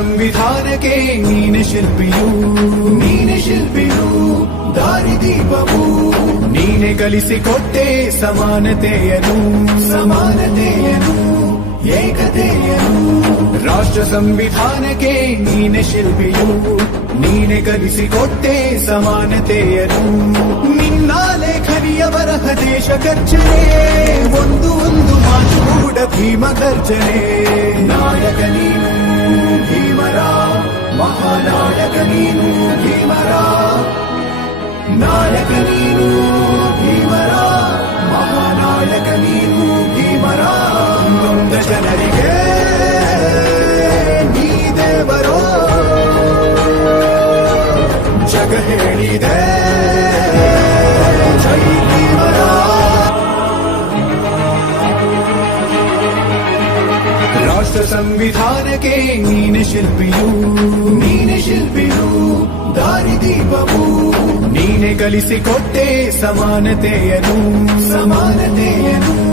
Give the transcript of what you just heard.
ಸಂವಿಧಾನಕ್ಕೆ ನೀನೆ ಶಿಲ್ಪಿಯು ದಾರಿದೀಪವು ನೀನೆ ಕಲಿಸಿಕೊಟ್ಟೆ ಸಮಾನತೆಯನು ಏಕತೆಯನು ರಾಷ್ಟ್ರ ಸಂವಿಧಾನಕ್ಕೆ ನೀನೆ ಶಿಲ್ಪಿಯು ನೀನೆ ಕಲಿಸಿಕೊಟ್ಟೆ ಸಮಾನತೆಯನು ನಿನ್ನ ಲೇಖನಿಯ ಬರಹ ದೇಶ ಗರ್ಜನೆ ಒಂದು ಮಾತು ಕೂಡ ಭೀಮ ಗರ್ಜನೆ ನಾಯಕ ನೀನು ಭೀಮರ ಮಹಾನಾಯಕ ನೀನು ಭೀಮರ ನಾಯಕ ನೀನು ಭೀಮರ ಮಹಾನಾಯಕ ನೀನು ಭೀಮರ ನೊಂದ ಜನರಿಗೆ ನೀ ದೇವರೋ ಜಗ ಹೇಳಿದೆ ಜೈ ಭೀಮರ ರಾಷ್ಟ್ರ ಸಂವಿಧಾನಕ್ಕೆ ನೀನೆ ಶಿಲ್ಪಿಯು ದಾರಿದೀಪವು ನೀನೆ ಕಲಿಸಿಕೊಟ್ಟೆ ಸಮಾನತೆಯನು